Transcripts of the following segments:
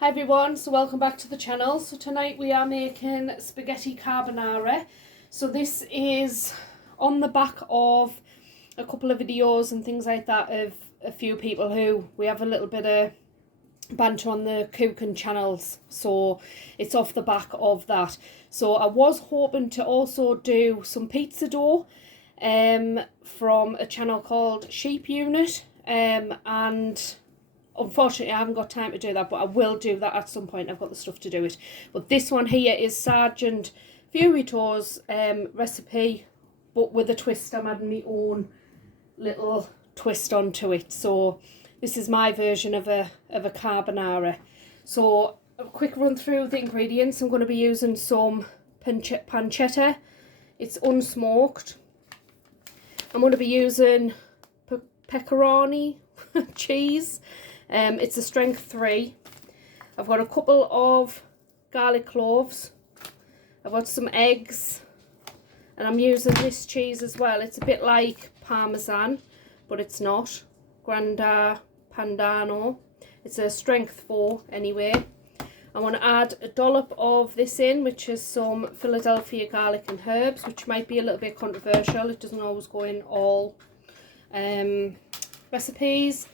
Hi everyone, so welcome back to the channel. So tonight we are making spaghetti carbonara. So this is on the back of a couple of videos and things like that of a few people who we have a little bit of banter on the cooking channels, so it's off the back of that. So I was hoping to also do some pizza dough from a channel called Sheep Unit, and unfortunately I haven't got time to do that, but I will do that at some point. I've got the stuff to do it. But this one here is Sergeant Fiorito's recipe, but with a twist. I'm adding my own little twist onto it. So this is my version of a carbonara. So a quick run through the ingredients. I'm going to be using some pancetta. It's unsmoked. I'm going to be using pepperoni cheese. It's a strength 3. I've got a couple of garlic cloves. I've got some eggs, and I'm using this cheese as well. It's a bit like Parmesan, but it's not. Granda Padano. It's a strength 4 anyway. I want to add a dollop of this in, which is some Philadelphia garlic and herbs, which might be a little bit controversial. It doesn't always go in all recipes.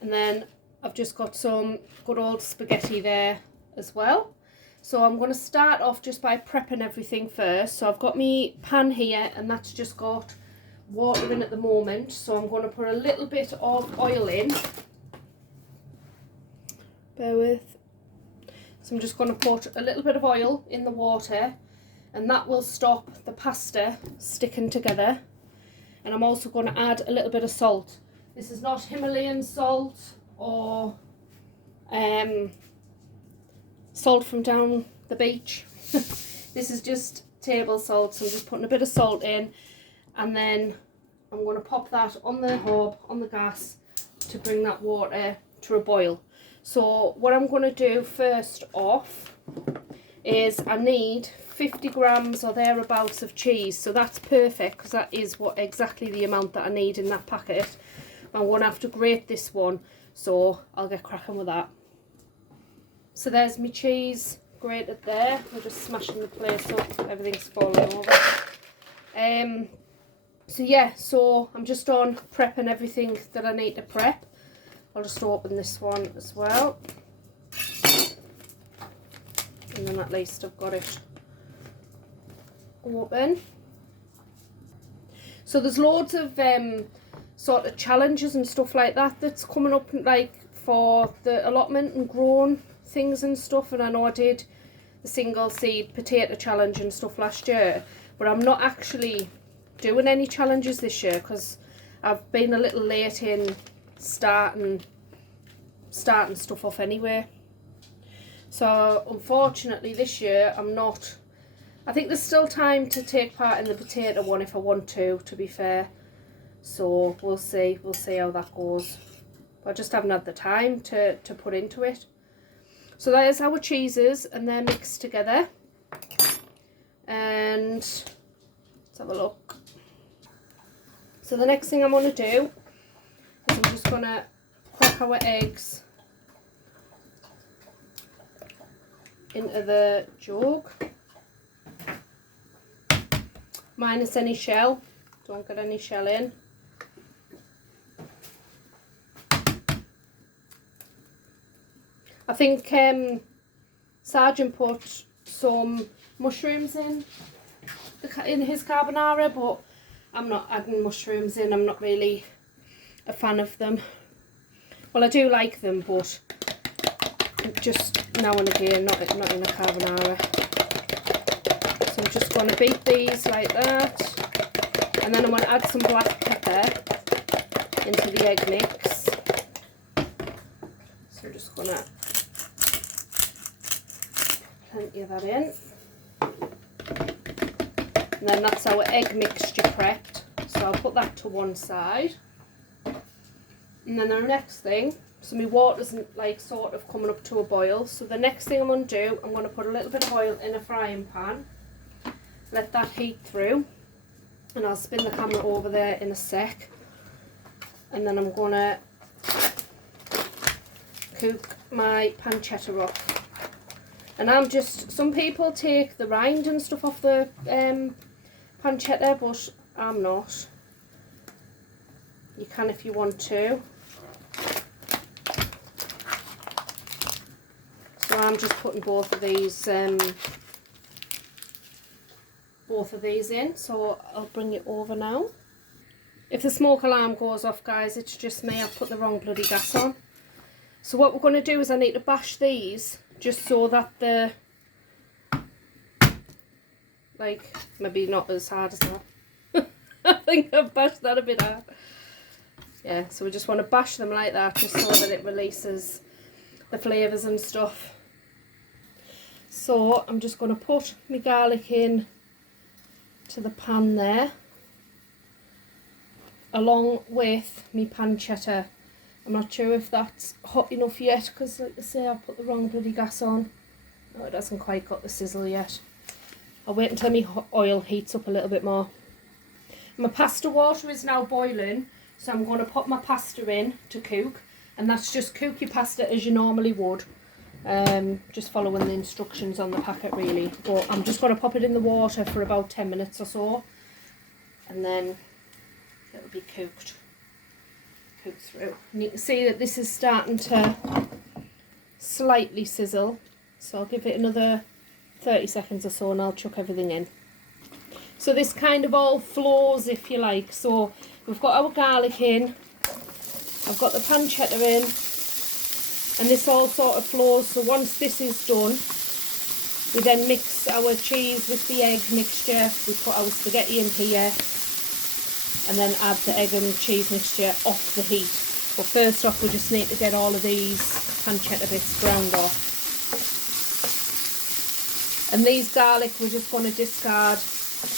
And then I've just got some good old spaghetti there as well. So I'm going to start off just by prepping everything first. So I've got my pan here, and that's just got water in at the moment. So I'm going to put a little bit of oil in. Bear with. So I'm just going to put a little bit of oil in the water, and that will stop the pasta sticking together. And I'm also going to add a little bit of salt. This is not Himalayan salt or salt from down the beach. This is just table salt. So I'm just putting a bit of salt in, and then I'm going to pop that on the hob on the gas to bring that water to a boil. So what I'm going to do first off is I need 50 grams or thereabouts of cheese. So that's perfect, because that is exactly the amount that I need in that packet. I'm going to have to grate this one, so I'll get cracking with that. So there's my cheese grated there. We're just smashing the place up, everything's falling over. So I'm just on prepping everything that I need to prep. I'll just open this one as well, and then at least I've got it open. So there's loads of sort of challenges and stuff like that that's coming up, like for the allotment and grown things and stuff. And I know I did the single seed potato challenge and stuff last year, but I'm not actually doing any challenges this year because I've been a little late in starting stuff off anyway. So unfortunately this year I'm not. I think there's still time to take part in the potato one if I want to be fair. So we'll see how that goes. I just haven't had the time to put into it. So there's our cheeses, and they're mixed together. And let's have a look. So the next thing I'm going to do is I'm just going to crack our eggs into the jug. Minus any shell. Don't get any shell in. I think Sergeant put some mushrooms in his carbonara, but I'm not adding mushrooms in. I'm not really a fan of them. Well, I do like them, but just now and again, not in a carbonara. So I'm just going to beat these like that, and then I'm going to add some black pepper into the egg mix. So I'm just going to plenty of that in, and then that's our egg mixture prepped. So I'll put that to one side, and then the next thing, so my water's like sort of coming up to a boil. So the next thing I'm going to do, I'm going to put a little bit of oil in a frying pan, let that heat through, and I'll spin the camera over there in a sec. And then I'm going to cook my pancetta off. And I'm just, some people take the rind and stuff off the pancetta, but I'm not. You can if you want to. So I'm just putting both of these in. So I'll bring it over now. If the smoke alarm goes off, guys, it's just me. I've put the wrong bloody gas on. So what we're going to do is I need to bash these just so that the, like, maybe not as hard as that. I think I've bashed that a bit hard. Yeah, so we just want to bash them like that just so that it releases the flavours and stuff. So I'm just going to put my garlic in to the pan there, along with my pancetta. I'm not sure if that's hot enough yet because, like I say, I've put the wrong bloody gas on. Oh, it hasn't quite got the sizzle yet. I'll wait until my oil heats up a little bit more. My pasta water is now boiling, so I'm going to put my pasta in to cook, and that's just cook your pasta as you normally would. Just following the instructions on the packet really, but I'm just going to pop it in the water for about 10 minutes or so, and then it'll be cooked through. And you can see that this is starting to slightly sizzle, so I'll give it another 30 seconds or so and I'll chuck everything in. So this kind of all flows, if you like. So we've got our garlic in, I've got the pancetta in, and this all sort of flows. So once this is done, we then mix our cheese with the egg mixture. We put our spaghetti in here and then add the egg and cheese mixture off the heat. But first off, we just need to get all of these pancetta bits browned off. And these garlic we're just going to discard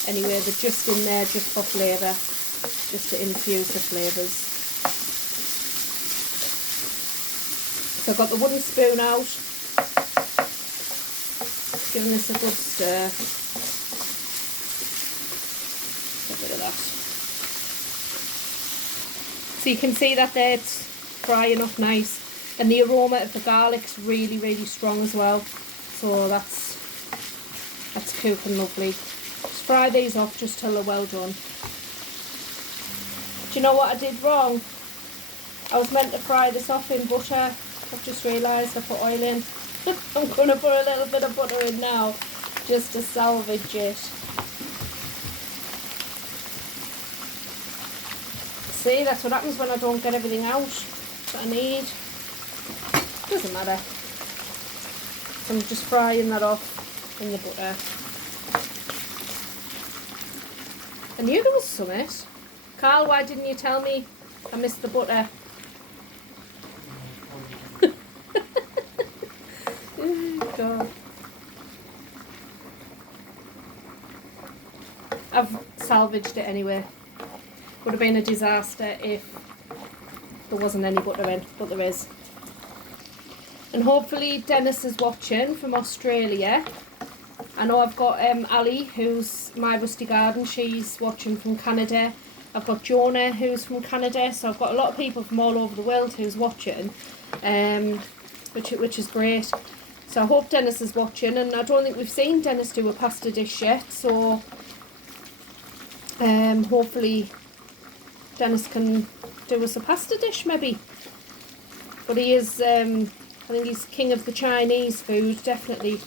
anyway. They're just in there just for flavour, just to infuse the flavours. So I've got the wooden spoon out, giving this a good stir. Get rid of that. So you can see that there it's frying up nice, and the aroma of the garlic's really, really strong as well. So that's cooking lovely. Just fry these off just till they're well done. Do you know what I did wrong? I was meant to fry this off in butter. I've just realised I put oil in. I'm going to put a little bit of butter in now just to salvage it. See, that's what happens when I don't get everything out that I need. Doesn't matter. So I'm just frying that off in the butter. I knew there was something. Carl, why didn't you tell me I missed the butter? Oh, God. I've salvaged it anyway. Would have been a disaster if there wasn't any butter in, but there is. And hopefully Dennis is watching from Australia. I know I've got Ali, who's my Rusty Garden, she's watching from Canada. I've got Jonah, who's from Canada, so I've got a lot of people from all over the world who's watching, which is great. So I hope Dennis is watching, and I don't think we've seen Dennis do a pasta dish yet, so hopefully Dennis can do us a pasta dish maybe. But he is, I think he's king of the Chinese food, definitely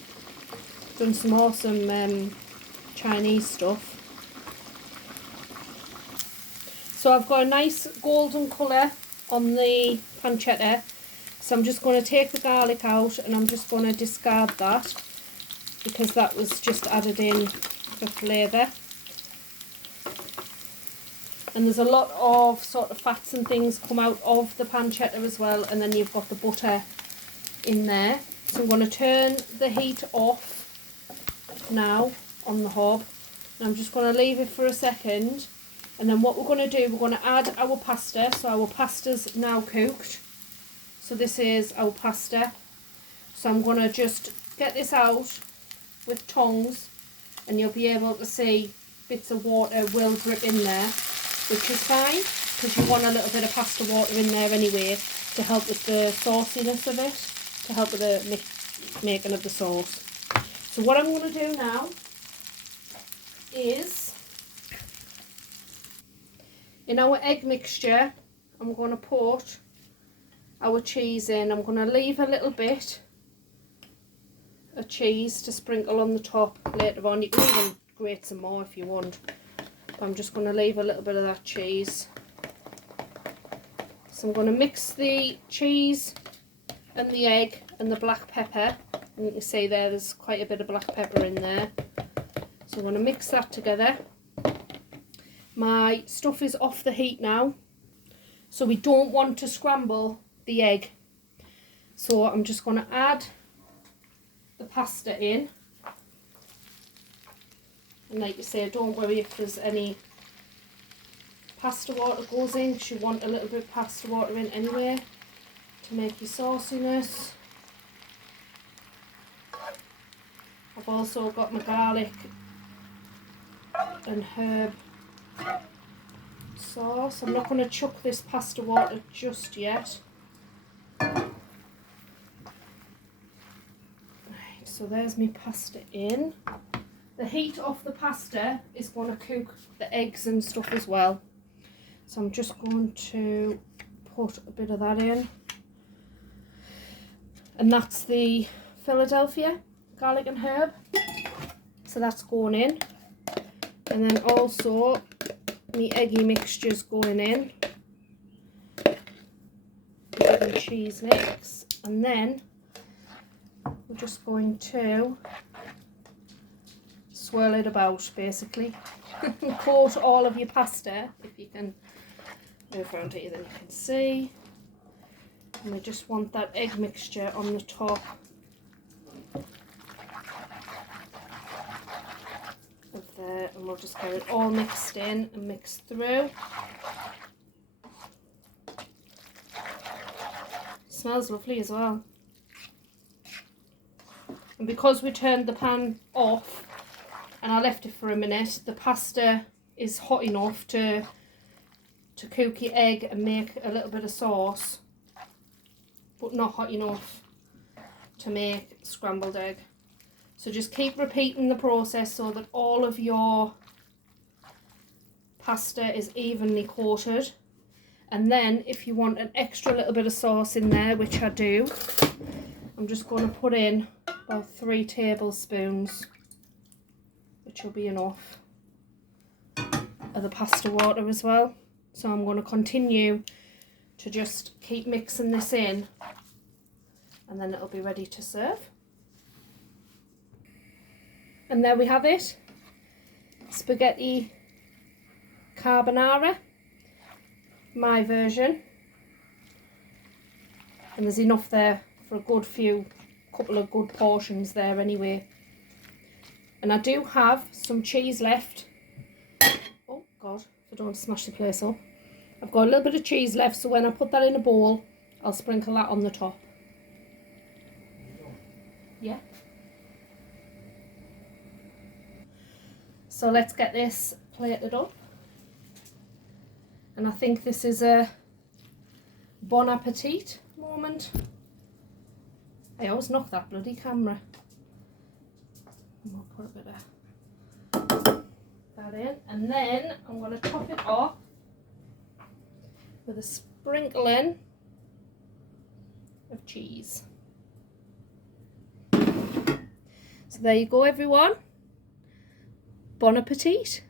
done some awesome Chinese stuff. So I've got a nice golden colour on the pancetta, so I'm just going to take the garlic out and I'm just going to discard that because that was just added in for flavour. And there's a lot of sort of fats and things come out of the pancetta as well, and then you've got the butter in there. So I'm going to turn the heat off now on the hob, and I'm just going to leave it for a second, and then what we're going to do, we're going to add our pasta. So our pasta's now cooked, so this is our pasta. So I'm going to just get this out with tongs, and you'll be able to see bits of water will drip in there, which is fine because you want a little bit of pasta water in there anyway to help with the sauciness of it, to help with the making of the sauce. So what I'm going to do now is, in our egg mixture, I'm going to put our cheese in. I'm going to leave a little bit of cheese to sprinkle on the top later on. You can even grate some more if you want. But I'm just going to leave a little bit of that cheese. So I'm going to mix the cheese and the egg and the black pepper. And you can see there's quite a bit of black pepper in there. So I'm going to mix that together. My stuff is off the heat now, so we don't want to scramble the egg. So I'm just going to add the pasta in. And like you say, don't worry if there's any pasta water goes in, because you want a little bit of pasta water in anyway to make your sauciness. I've also got my garlic and herb sauce. I'm not going to chuck this pasta water just yet. Right, so there's my pasta in. The heat off the pasta is going to cook the eggs and stuff as well. So I'm just going to put a bit of that in. And that's the Philadelphia garlic and herb. So that's going in. And then also my eggy mixture's going in. Egg and cheese mix. And then we're just going to swirl it about basically. Coat all of your pasta, if you can move around here then you can see. And we just want that egg mixture on the top of there, and we'll just get it all mixed in and mixed through. Smells lovely as well. And because we turned the pan off and I left it for a minute, the pasta is hot enough to cook your egg and make a little bit of sauce, but not hot enough to make scrambled egg. So just keep repeating the process so that all of your pasta is evenly coated. And then if you want an extra little bit of sauce in there, which I do, I'm just going to put in about 3 tablespoons, which will be enough, of the pasta water as well. So I'm going to continue to just keep mixing this in, and then it'll be ready to serve. And there we have it, spaghetti carbonara, my version. And there's enough there for a good couple of good portions there anyway. And I do have some cheese left. Oh God, I don't want to smash the place up. I've got a little bit of cheese left, so when I put that in a bowl, I'll sprinkle that on the top. Yeah. So let's get this plated up. And I think this is a bon appetit moment. I always knock that bloody camera. And we'll put a bit of that in. And then I'm going to top it off with a sprinkling of cheese. So there you go, everyone. Bon appetit.